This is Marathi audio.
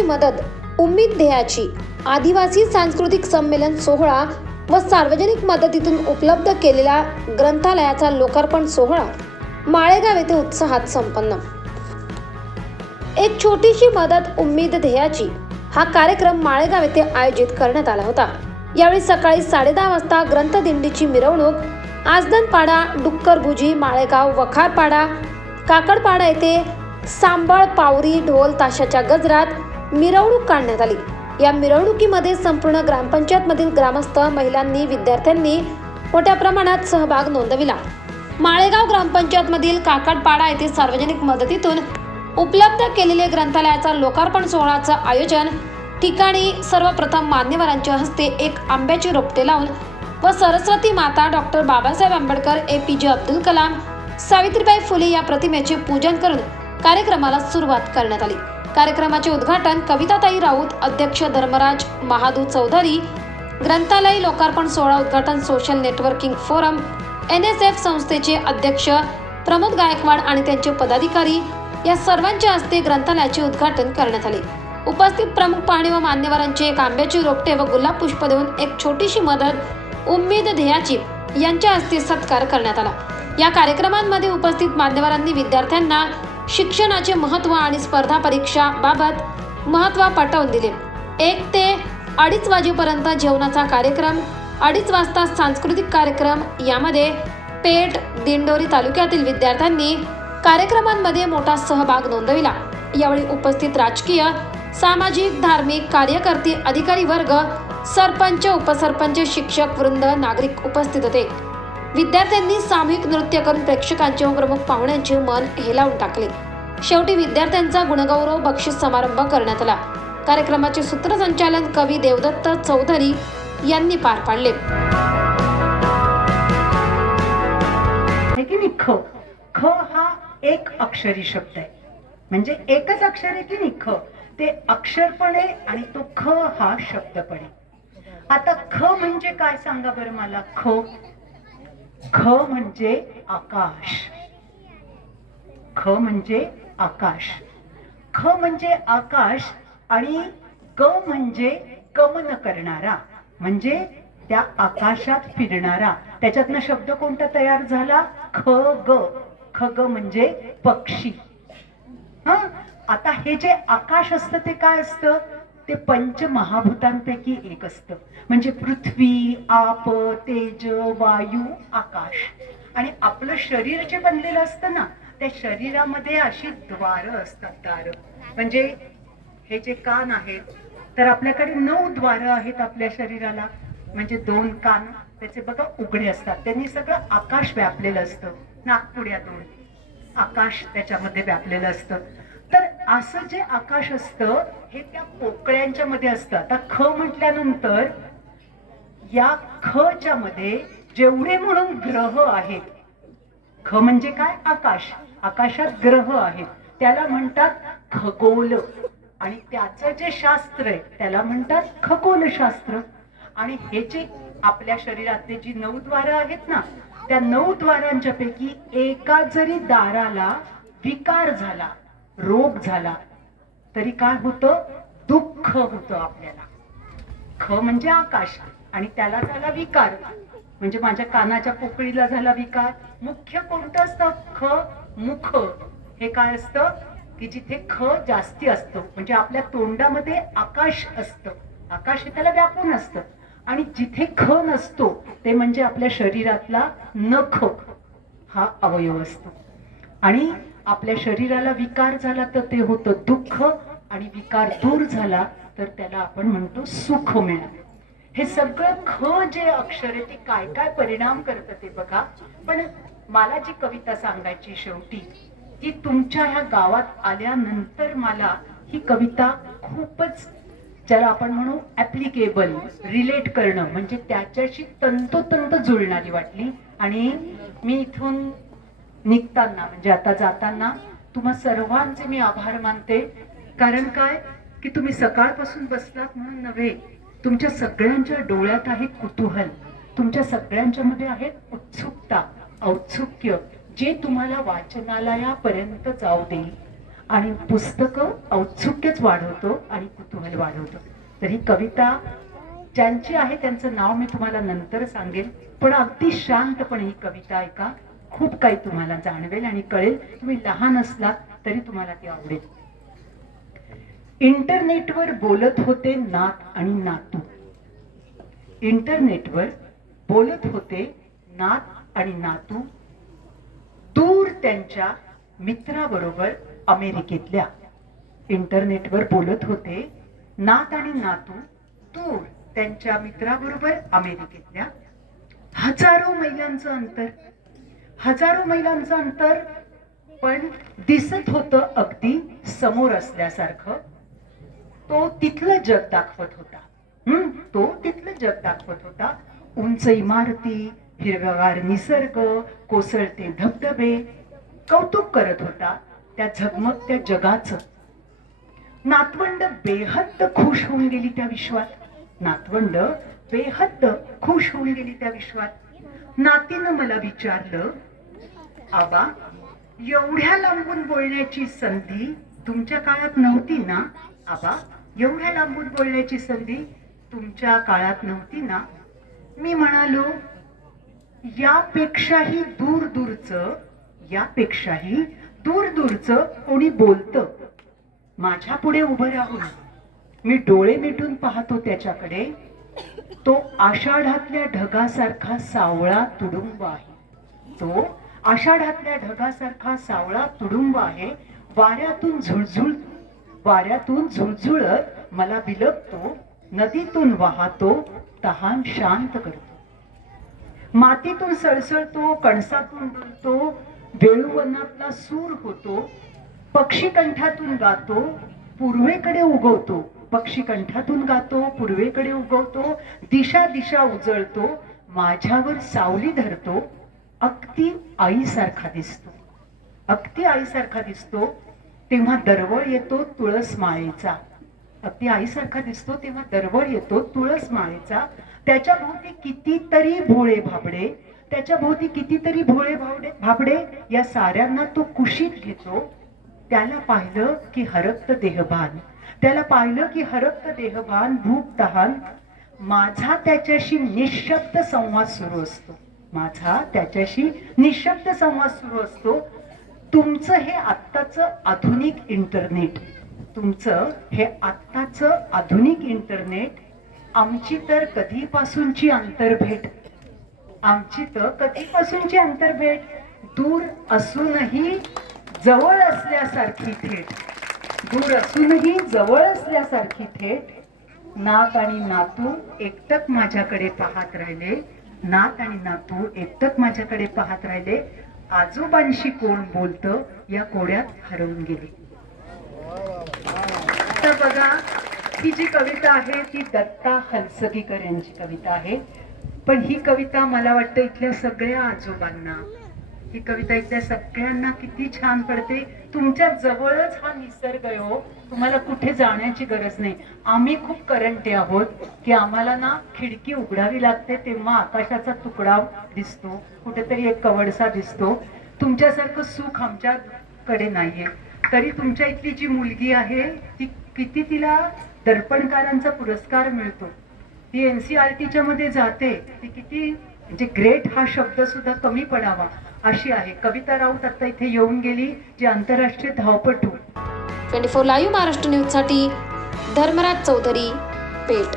मदत उम्मीद ध्येयाची आदिवासी सांस्कृतिक संमेलन सोहळा व सार्वजनिक मदतीतून उपलब्ध केलेला ग्रंथालयाचा लोकार्पण सोहळा माळेगाव येथे उत्साहात संपन्न. एक छोटीशी मदत उम्मीद ध्येयाची हा कार्यक्रम माळेगाव येथे आयोजित करण्यात आला होता. यावेळी सकाळी साडेदहा वाजता ग्रंथदिंडीची मिरवणूक आजदनपाडा डुक्करभुजी माळेगाव वखारपाडा काकडपाडा येथे सांबळ पावरी ढोल ताशाच्या गजरात मिरवणूक काढण्यात आली. या मिरवणुकीमध्ये संपूर्ण ग्रामपंचायतमधील ग्रामस्थ महिलांनी विद्यार्थ्यांनी मोठ्या प्रमाणात सहभाग नोंदविला. माळेगाव ग्रामपंचायतमधील काकडपाडा येथे सार्वजनिक मदतीतून उपलब्ध केलेले ग्रंथालयाचा लोकार्पण सोहळ्याचं आयोजन ठिकाणी सर्वप्रथम मान्यवरांच्या हस्ते एक आंब्याची रोपटे लावून व सरस्वती माता doctor Babasaheb Ambedkar A. P. J. Abdul Kalam Savitribai Phule या प्रतिमेचे पूजन करून कार्यक्रमाला सुरुवात करण्यात आली. कार्यक्रमाचे उद्घाटन कविताताई राऊत अध्यक्ष धर्मराज महादू चौधरी ग्रंथालय लोकार्पण सोहळा उद्घाटन social networking forum N S F संस्थेचे अध्यक्ष प्रमोद गायकवाड आणि त्यांचे पदाधिकारी या सर्वांच्या हस्ते ग्रंथालयाचे उद्घाटन करण्यात आले. उपस्थित प्रमुख पाहुणे व मान्यवरांचे एक आंब्याची रोपटे व गुलाब पुष्प देऊन एक छोटीशी मदत उम्मीद ध्येयाची यांच्या हस्ते सत्कार करण्यात आला. या कार्यक्रमांमध्ये उपस्थित मान्यवरांनी विद्यार्थ्यांना शिक्षणाचे महत्त्व आणि स्पर्धा परीक्षा बाबत महत्त्व पटवून दिले. एक ते अडीच वाजेपर्यंत जेवणाचा कार्यक्रम अडीच वाजता सांस्कृतिक कार्यक्रम यामध्ये पेठ दिंडोरी तालुक्यातील विद्यार्थ्यांनी कार्यक्रमांमध्ये मोठा सहभाग नोंदविला. यावेळी उपस्थित राजकीय सामाजिक धार्मिक कार्यकर्ते अधिकारी वर्ग सरपंच उपसरपंच शिक्षक वृंद नागरिक उपस्थित होते. विद्यार्थ्यांनी सामूहिक नृत्य करून प्रेक्षकांचे व प्रमुख पाहुण्यांचे मन हेलावून टाकले. शेवटी विद्यार्थ्यांचा गुणगौरव बक्षीस समारंभ करण्यात आला. कार्यक्रमाचे सूत्रसंचालन कवी देवदत्त चौधरी यांनी पार पाडले. ख. ख हा एक अक्षरी शब्द आहे. म्हणजे एकच अक्षर आहे की नाही? ख. ते अक्षर पण आहे आणि तो ख हा शब्द पण आहे आता ख म्हणजे काय सांगा बरं मला? ख. ख म्हणजे आकाश. ख म्हणजे आकाश. ख म्हणजे आकाश आणि ग म्हणजे कमन करणारा म्हणजे त्या आकाशात फिरणारा. त्याच्यातनं शब्द कोणता तयार झाला? ख ग. ख ग म्हणजे पक्षी. हा? आता हे जे आकाश असतं ते काय असतं? ते पंच महाभूतांपैकी एक असतं. म्हणजे पृथ्वी आप तेज वायू आकाश. आणि आपलं शरीर जे बनलेलं असतं ना त्या शरीरामध्ये अशी द्वार असतात दार. म्हणजे हे जे कान आहेत तर आपल्याकडे नऊ द्वार आहेत आपल्या शरीराला. म्हणजे दोन कान त्याचे बघा उघडे असतात. त्यांनी सगळं आकाश व्यापलेलं असतं. नागपुड्यातून आकाश त्याच्यामध्ये व्यापलेलं असतं. तर असं जे आकाश असतं हे त्या पोकळ्यांच्या मध्ये असतं. आता ख म्हटल्यानंतर या खच्या मध्ये जेवढे म्हणून ग्रह आहेत ख म्हणजे काय? आकाश. आकाशात ग्रह आहेत. त्याला म्हणतात खगोल. आणि त्याचं जे शास्त्र आहे त्याला म्हणतात खगोलशास्त्र. आणि हे जे आपल्या शरीरातले जी नऊ द्वारं आहेत ना त्या नऊ द्वारांच्या पैकी एका जरी दाराला विकार झाला रोग झाला तरी काय होतं? दुःख होतं आपल्याला. ख म्हणजे आकाश आणि त्याला झाला विकार. म्हणजे माझ्या कानाच्या पोकळीला झाला विकार. मुख्य कोणतं असतं? ख मुख. हे काय असतं? की जिथे ख जास्ती असतं. म्हणजे आपल्या तोंडामध्ये आकाश असतं. आकाश हे त्याला व्यापून असतं. आणि जिथे ख नसतो ते म्हणजे आपल्या शरीरातला नख. हा अवयव असतो. आणि आपल्या शरीराला विकार झाला तर ते होतं दुःख आणि विकार दूर झाला तर त्याला आपण म्हणतो सुख मिळालं. हे सगळं ख जे अक्षर आहे ते काय काय परिणाम करतं ते बघा. पण मला जी कविता सांगायची शेवटी ती तुमच्या ह्या गावात आल्यानंतर मला ही कविता खूपच ज्याला आपण म्हणू ऍप्लिकेबल रिलेट करणं म्हणजे त्याच्याशी तंतोतंत जुळणारी वाटली. आणि मी इथून निघताना म्हणजे आता जाताना तुम्हा सर्वांचे मी आभार मानते. कारण काय? की तुम्ही सकाळपासून बसलात म्हणून नव्हे तुमच्या सगळ्यांच्या डोळ्यात आहे कुतूहल. तुमच्या सगळ्यांच्या मध्ये आहे उत्सुकता औत्सुक्य जे तुम्हाला वाचनालयापर्यंत जाऊ देईल. आणि पुस्तकं औत्सुक्यच वाढवतो आणि कुतूहल वाढवतो. तर ही कविता ज्यांची आहे त्यांचं नाव मी तुम्हाला नंतर सांगेन पण अगदी शांतपणे ही कविता ऐका. खूप काही तुम्हाला जाणवेल आणि कळेल. तुम्ही लहान असलात तरी तुम्हाला ती आवडेल. इंटरनेटवर बोलत होते नात आणि नातू. इंटरनेटवर बोलत होते नात आणि नातू. दूर त्यांच्या मित्राबरोबर अमेरिकेतल्या. इंटरनेटवर बोलत होते नात आणि नातू. दूर त्यांच्या मित्राबरोबर अमेरिकेतल्या. हजारो मैलांचं अंतर. हजारो मैलांचं अंतर पण दिसत होतं अगदी समोर असल्यासारखं. तो तिथलं जग दाखवत होता. हम्म तो तिथलं जग दाखवत होता. उंच इमारती हिरवगार निसर्ग कोसळते धबधबे कौतुक करत होता त्या झगमग त्या जगाचं. नातवंड बेहद्द खुश होऊन गेली त्या विश्वात. नातवंड बेहद्द खुश होऊन गेली त्या विश्वात. नातीनं मला विचारलं आबा एवढ्या लांबून बोलण्याची संधी तुमच्या काळात नव्हती ना? आबा एवढ्या लांबून बोलण्याची संधी तुमच्या काळात नव्हती ना? मी म्हणालो यापेक्षाही दूर दूरचं यापेक्षाही दूर दूरचं कोणी बोलतं? माझ्या पुढे उभं राहून मी डोळे मिटून पाहतो त्याच्याकडे. तो आषाढातल्या ढगासारखा सावळा तुडुंब आहे. तो आषाढातल्या ढगासारखा सावळा तुडुंब आहे. वाऱ्यातून झुळझुळ वाऱ्यातून झुळझुळत मला बिलगतो नदीतून वाहतो तहान शांत करतो. मातीतून सळसळतो कणसातून डुलतो वेळुवनातला सूर होतो पक्षी कंठातून गातो पूर्वेकडे उगवतो पक्षी कंठातून गातो पूर्वेकडे उगवतो दिशा दिशा उजळतो माझ्यावर सावली धरतो अगदी आईसारखा दिसतो. अगदी आईसारखा दिसतो तेव्हा दरवळ येतो तुळस माळेचा. अगदी आईसारखा दिसतो तेव्हा दरवळ येतो तुळस माळेचा. त्याच्या भोवती कितीतरी भोळे भाबडे त्याच्या भोवती कितीतरी भोळे भावडे भाबडे या साऱ्यांना तो कुशीत घेतो. त्याला पाहिलं की हरक्त देहभान. त्याला पाहिलं की हरक्त देहभान भूक तहान माझा त्याच्याशी निशब्द संवाद सुरू असतो. माझा त्याच्याशी निशब्द संवाद सुरू असतो. तुमचं हे आत्ताचं आधुनिक इंटरनेट तुमचं हे आत्ताचं आधुनिक इंटरनेट आमची तर कधीपासूनची अंतर्भेट आमची तर कधीपासूनची अंतर्भेट दूर असूनही जवळ असल्यासारखी थेट. दूर असूनही जवळ असल्यासारखी थेट. नात आणि नातू एकटक माझ्याकडे पाहत राहिले. नात आणि नातू एकटक माझ्याकडे पाहत राहिले. आजोबांशी कोण बोलतं या कोड्यात हरवून गेले. तर बघा ही जी कविता आहे ती दत्ता हलसगीकर यांची कविता आहे. पण ही कविता मला वाटतं इथल्या सगळ्या आजोबांना ही कविता इथल्या सगळ्यांना किती छान पडते. तुमच्या जवळच हा निसर्ग हो. तुम्हाला कुठे जाण्याची गरज नाही. आम्ही खूप करंटे आहोत की आम्हाला ना खिडकी उघडावी लागते तेव्हा आकाशाचा तुकडा दिसतो. कुठेतरी एक कवडसा दिसतो. तुमच्यासारखं सुख आमच्याकडे नाहीये. तरी तुमच्या इथली जी मुलगी आहे ती किती तिला दर्पणकारांचा पुरस्कार मिळतो. ती एनसीआरटीच्या मध्ये जाते. ती किती म्हणजे ग्रेट हा शब्द सुद्धा कमी पडावा अशी आहे. कविता राऊत आता इथे येऊन गेली जी आंतरराष्ट्रीय धावपटू. ट्वेंटी फोर लाईव्ह महाराष्ट्र न्यूजसाठी धर्मराज चौधरी पेठ.